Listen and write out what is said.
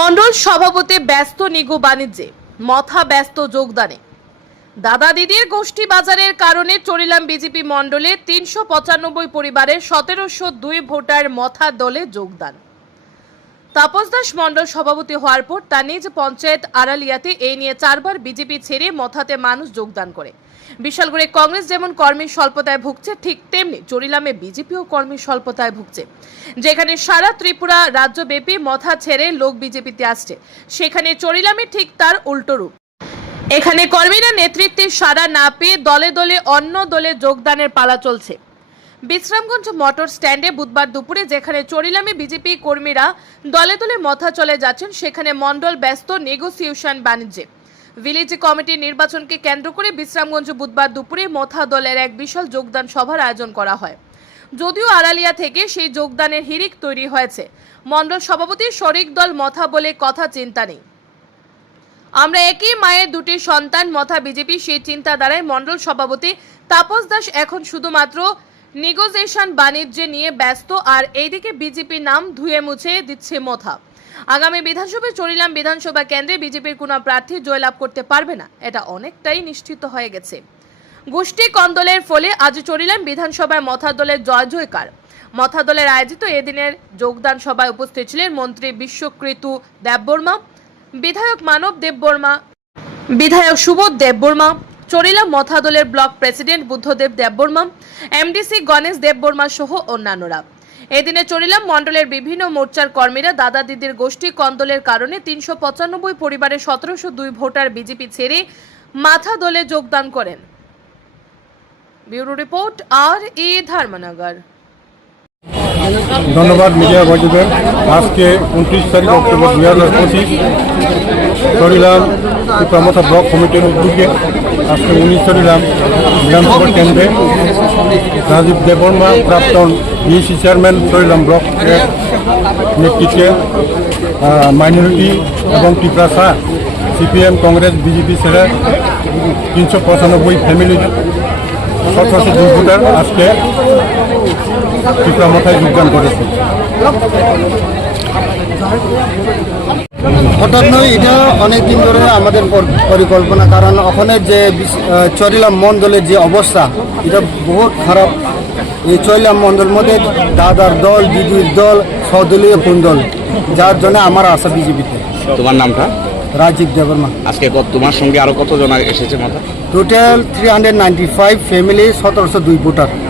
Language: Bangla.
মণ্ডল সভাপতি ব্যস্ত নিগু বাণিজ্যে, মথা ব্যস্ত যোগদানে। দাদা দিদির গোষ্ঠী বাজারের কারণে চলিলাম বিজেপি মণ্ডলে তিনশো পঁচানব্বই পরিবারের সতেরোশো দুই ভোটার মথা দলে যোগদান। তাপস দাস মণ্ডল সভাপতি হওয়ার পর তার নিজ পঞ্চায়েত আড়ালিয়াতে এই নিয়ে চারবার বিজেপি ছেড়ে মথাতে মানুষ যোগদান করে। বিশালগড়ে কংগ্রেস যেমন কর্মীর স্বল্পতায় ভুগছে, ঠিক তেমনি চরিলামে বিজেপিও কর্মীর স্বল্পতায় ভুগছে। যেখানে সারা ত্রিপুরা রাজ্যব্যাপী মথা ছেড়ে লোক বিজেপিতে আসছে, সেখানে চরিলামে ঠিক তার উল্টো রূপ। এখানে কর্মীরা নেতৃত্বে সাড়া না পেয়ে দলে দলে অন্য দলে যোগদানের পালা চলছে। বিশ্রামগঞ্জ মোটর স্ট্যান্ডে বুধবার দুপুরে যেখানে চরিলামে বিজেপি কর্মীরা দলে দলে মথা চলে যাচ্ছেন, সেখানে মণ্ডল ব্যস্ত নেগোসিয়েশন বাণিজ্যে। ভিলেজ কমিটির নির্বাচনকে কেন্দ্র করে বিশ্রামগঞ্জ বুধবার দুপুরে মথা দলের এক বিশাল যোগদান সভার আয়োজন করা হয়। যদিও আড়ালিয়া থেকে সেই যোগদানের হিরিক তৈরি হয়েছে। মণ্ডল সভাপতি শরিক দল মথা বলে কথা চিন্তা নেই। আমরা একই মায়ের দুটি সন্তান, মথা বিজেপি সেই চিন্তা চিন্তাধারায় মণ্ডল সভাপতি তাপস দাস এখন শুধুমাত্র নেগোসিয়েশন বাণিজ্যে নিয়ে ব্যস্ত আর এইদিকে বিজেপি নাম ধুয়ে মুছে দিচ্ছে মথা। আগামী বিধানসভায় চরিলাম বিধানসভা কেন্দ্রে বিজেপির কোনো প্রার্থী জয়লাভ করতে পারবে না, এটা অনেকটাই নিশ্চিত হয়ে গেছে। গোষ্ঠী কন্দলের ফলে আজ চরিলাম বিধানসভায় মথা দলের জয় জয়কার। মথা দলের আয়োজিত এদিনের যোগদান সভায় উপস্থিত ছিলেন মন্ত্রী বিশ্বকৃতু দেববর্মা, বিধায়ক মানব দেববর্মা, বিধায়ক সুবোধ দেববর্মা চরিলা মথাদলের block president Buddhadev Debbarma, MDC Ganesh Debbarma সহ অন্যান্যরা। এদিনে চরিলাম মণ্ডলের বিভিন্ন মোর্চার কর্মীরা দাদা দিদির গোষ্ঠী কন্দলের কারণে তিনশো পঁচানব্বই সতেরোশো দুই ভোটার বিজেপি ছেড়ে মাথা দলে যোগদান করেন। ব্যুরো রিপোর্ট আর এ ধর্মনগর। ধন্যবাদ মিডিয়া বন্ধুদের আজকে উনত্রিশ তারিখ, অক্টোবর দুই হাজার পঁচিশ। চরিলাম প্রমতা ব্লক কমিটির উদ্যোগে আজকে উনিশ চরিলাম বিধানসভা কেন্দ্রে রাজীব দেববর্মা, প্রাক্তন বিএসি চেয়ারম্যান চরিলাম ব্লক নেতৃত্বে মাইনরিটি এবং টিপ্রাসা সিপিএম, কংগ্রেস, বিজেপি ছেড়ে তিনশো পঁচানব্বই ফ্যামিলির সতেরোশো দুই ভোটার আজকে ত্রিপুরা মাথায় যোগদান করেছে। হঠাৎ নয় এটা অনেক দিন ধরে আমাদের পরিকল্পনা কারণ ওখানে যে চরিলাম মণ্ডলের যে অবস্থা এটা বহুত খারাপ। এই চরিলাম মণ্ডল মধ্যে দাদার দল দিদির দল সদলীয় কুন্দল যার জন্য আমার আশা বিজেপিতে। তোমার নামটা? রাজীব দেবর্মা আজকে কত- তোমার সঙ্গে আরও কতজন এসেছে Motha? Total three hundred ninety five family সতেরোশো দুই ভোটার।